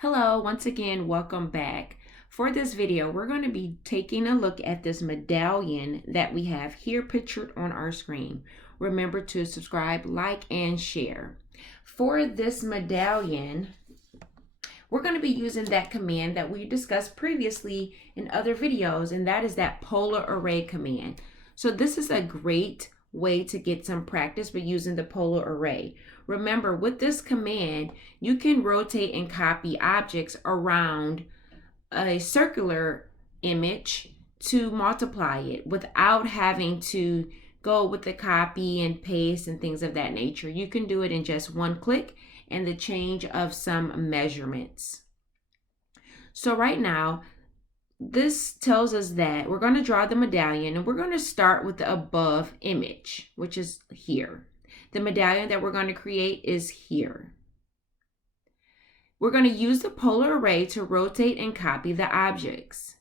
Hello, once again, welcome back. For this video, we're going to be taking a look at this medallion that we have here pictured on our screen. Remember to subscribe, like, and share. For this medallion, we're going to be using that command that we discussed previously in other videos, and that is that polar array command. So this is a great way to get some practice by using the polar array. Remember, with this command, you can rotate and copy objects around a circular image to multiply it without having to go with the copy and paste and things of that nature. You can do it in just one click and the change of some measurements. So right now, this tells us that we're going to draw the medallion and we're going to start with the above image, which is here. The medallion that we're going to create is here. We're going to use the polar array to rotate and copy the objects.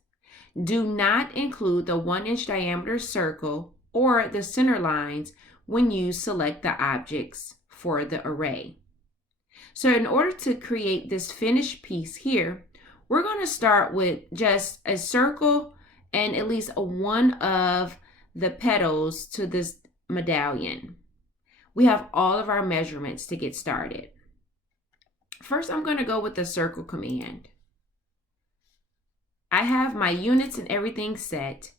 Do not include the 1-inch diameter circle or the center lines when you select the objects for the array. So in order to create this finished piece here, we're going to start with just a circle and at least one of the petals to this medallion. We have all of our measurements to get started. First, I'm going to go with the circle command. I have my units and everything set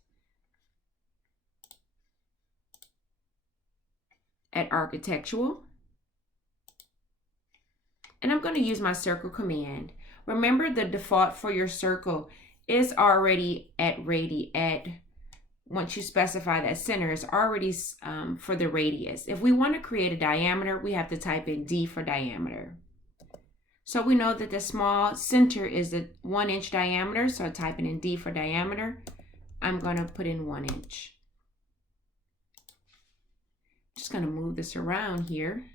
at architectural. And I'm going to use my circle command. Remember, the default for your circle is already at once you specify that center, is already for the radius. If we want to create a diameter, we have to type in D for diameter. So we know that the small center is the 1-inch diameter, so typing in D for diameter, I'm going to put in 1 inch. Just going to move this around here.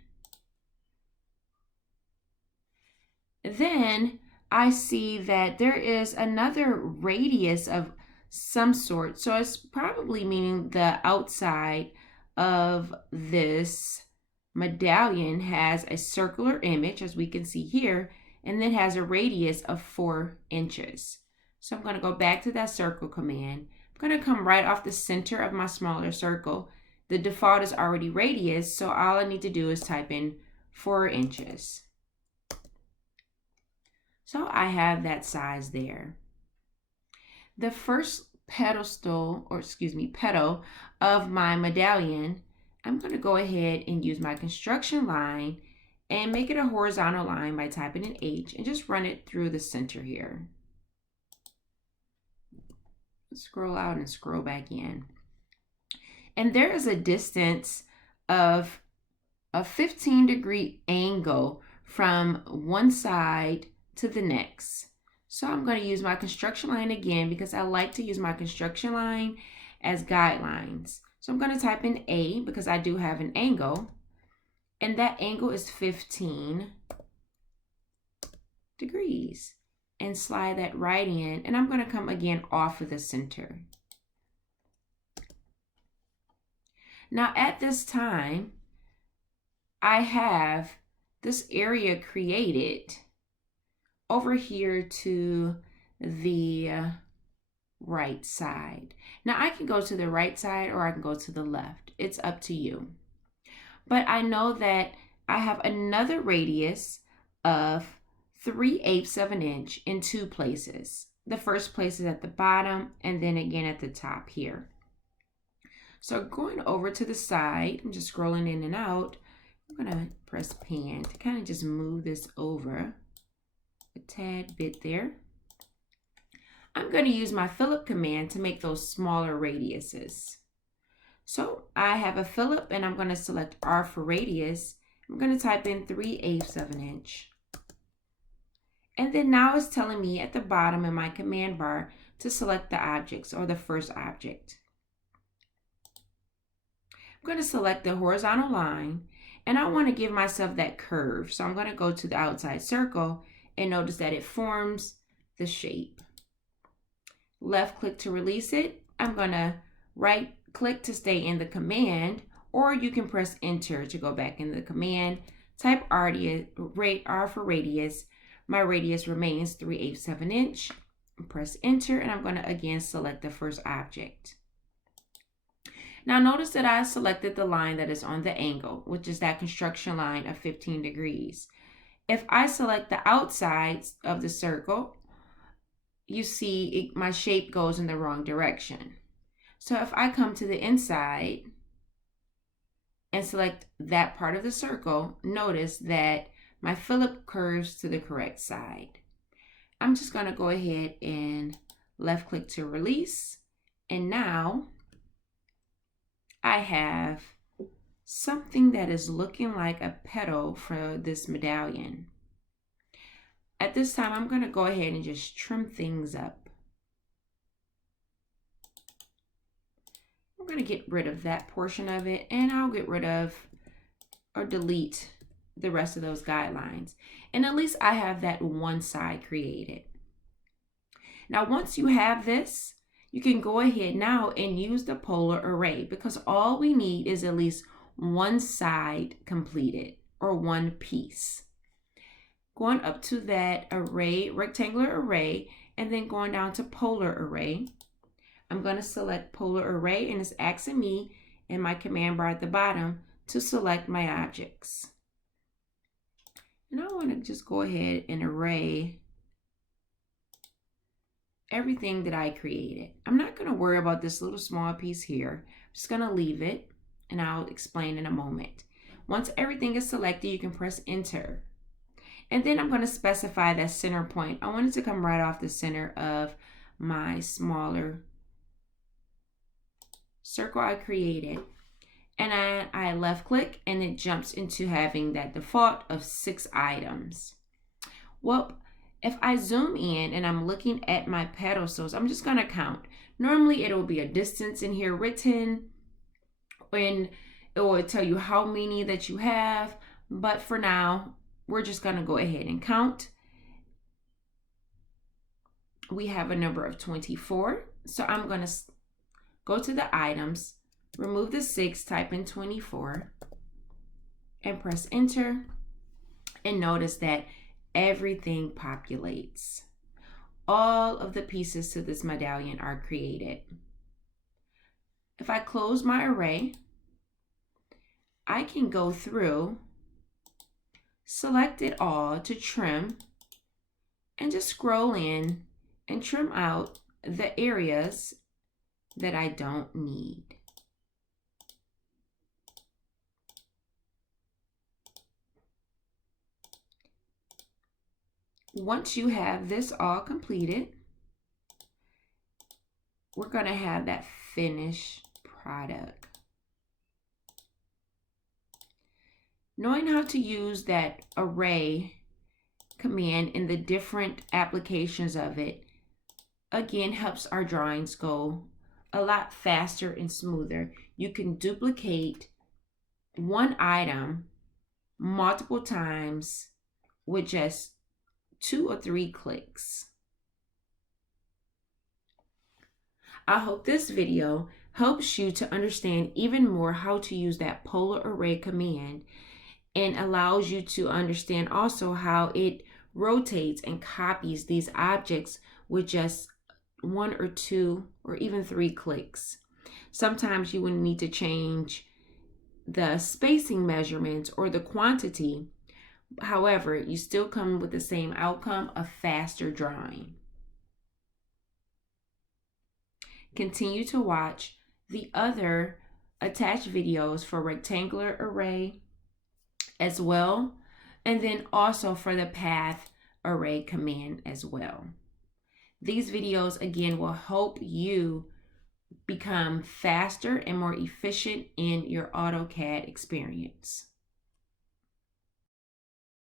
Then I see that there is another radius of some sort. So it's probably meaning the outside of this medallion has a circular image, as we can see here, and then has a radius of 4 inches. So I'm going to go back to that circle command. I'm going to come right off the center of my smaller circle. The default is already radius, so all I need to do is type in 4 inches. So I have that size there. The first petal of my medallion, I'm going to go ahead and use my construction line and make it a horizontal line by typing in H and just run it through the center here. Scroll out and scroll back in. And there is a distance of a 15-degree angle from one side to the next. So I'm going to use my construction line again because I like to use my construction line as guidelines. So I'm going to type in A because I do have an angle, and that angle is 15 degrees, and slide that right in, and I'm going to come again off of the center. Now at this time, I have this area created over here to the right side. Now I can go to the right side or I can go to the left. It's up to you. But I know that I have another radius of 3/8 of an inch in 2 places. The first place is at the bottom and then again at the top here. So going over to the side, I'm just scrolling in and out. I'm gonna press pan to kind of just move this over a tad bit there. I'm going to use my Phillip command to make those smaller radiuses. So I have a Phillip and I'm going to select R for radius. I'm going to type in 3/8 of an inch. And then now it's telling me at the bottom in my command bar to select the objects or the first object. I'm going to select the horizontal line and I want to give myself that curve. So I'm going to go to the outside circle and notice that it forms the shape. Left click to release it. I'm going to right click to stay in the command, or you can press enter to go back in the command. Type R for radius. My radius remains 3/8 of an inch. Press enter, and I'm going to again select the first object. Now notice that I selected the line that is on the angle, which is that construction line of 15 degrees. If I select the outsides of the circle, you see my shape goes in the wrong direction. So if I come to the inside and select that part of the circle, notice that my Phillip curves to the correct side. I'm just going to go ahead and left click to release. And now I have something that is looking like a petal for this medallion. At this time, I'm going to go ahead and just trim things up. I'm going to get rid of that portion of it, and I'll get rid of or delete the rest of those guidelines. And at least I have that one side created. Now, once you have this, you can go ahead now and use the polar array, because all we need is at least one side completed or one piece. Going up to that array, rectangular array, and then going down to polar array. I'm going to select polar array, and it's asking me in my command bar at the bottom to select my objects. And I want to just go ahead and array everything that I created. I'm not going to worry about this little small piece here. I'm just going to leave it, and I'll explain in a moment. Once everything is selected, you can press enter. And then I'm going to specify that center point. I want it to come right off the center of my smaller circle I created. And I left click, and it jumps into having that default of 6 items. Well, if I zoom in and I'm looking at my pedestals, I'm just going to count. Normally it will be a distance in here written, and it will tell you how many that you have. But for now, we're just going to go ahead and count. We have a number of 24. So I'm going to go to the items, remove the 6, type in 24, and press enter. And notice that everything populates. All of the pieces to this medallion are created. If I close my array, I can go through, select it all to trim, and just scroll in and trim out the areas that I don't need. Once you have this all completed, we're going to have that finished product. Knowing how to use that array command in the different applications of it, again, helps our drawings go a lot faster and smoother. You can duplicate one item multiple times with just 2 or 3 clicks. I hope this video helps you to understand even more how to use that polar array command, and allows you to understand also how it rotates and copies these objects with just 1 or 2 or even 3 clicks. Sometimes you would need to change the spacing measurements or the quantity. However, you still come with the same outcome of faster drawing. Continue to watch the other attached videos for rectangular array as well, and then also for the path array command as well. These videos again will help you become faster and more efficient in your AutoCAD experience.